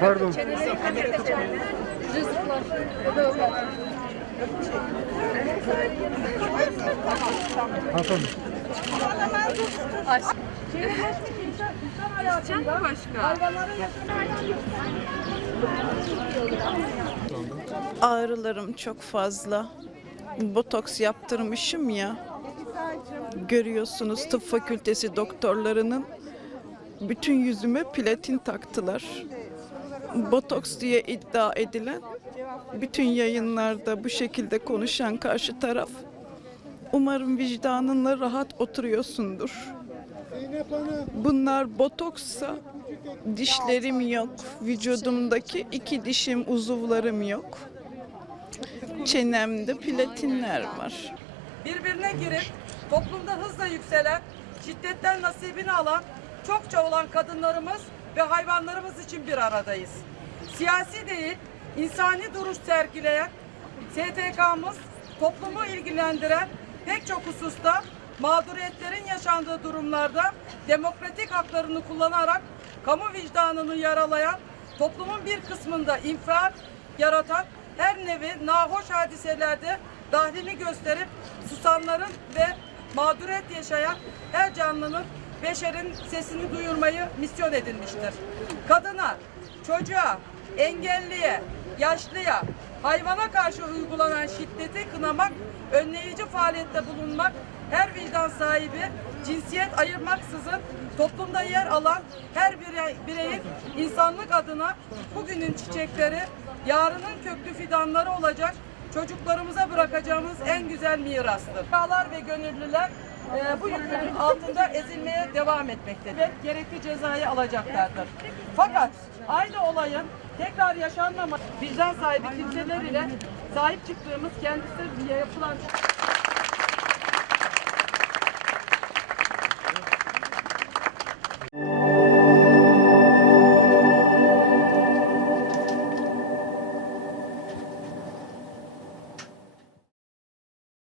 Pardon. Hanımefendi. Ağrılarım çok fazla. Botoks yaptırmışım ya. Görüyorsunuz tıp fakültesi doktorlarının bütün yüzüme platin taktılar. Botoks diye iddia edilen bütün yayınlarda bu şekilde konuşan karşı taraf umarım vicdanınla rahat oturuyorsundur. Bunlar botoksa dişlerim yok, vücudumdaki iki dişim uzuvlarım yok. Çenemde platinler var. Birbirine girip toplumda hızla yükselen, şiddetten nasibini alan çokça olan kadınlarımız ve hayvanlarımız için bir aradayız. Siyasi değil, insani duruş sergileyen STK'mız toplumu ilgilendiren pek çok hususta mağduriyetlerin yaşandığı durumlarda demokratik haklarını kullanarak kamu vicdanını yaralayan, toplumun bir kısmında infial yaratan her nevi nahoş hadiselerde dahlini gösterip susanların ve mağduriyet yaşayan her canlının beşerin sesini duyurmayı misyon edinmiştir. Kadına, çocuğa, engelliye, yaşlıya, hayvana karşı uygulanan şiddeti kınamak, önleyici faaliyette bulunmak, her vicdan sahibi cinsiyet ayırmaksızın toplumda yer alan her birey- bireyin insanlık adına bugünün çiçekleri, yarının köklü fidanları olacak çocuklarımıza bırakacağımız en güzel mirastır. Çağlar ve gönüllüler e, bu yükün altında ezilmeye devam etmektedir ve gerekli cezayı alacaklardır. Fakat aynı olayın tekrar yaşanmaması vicdan sahibi kimseler ile sahip çıktığımız kendisi yapılan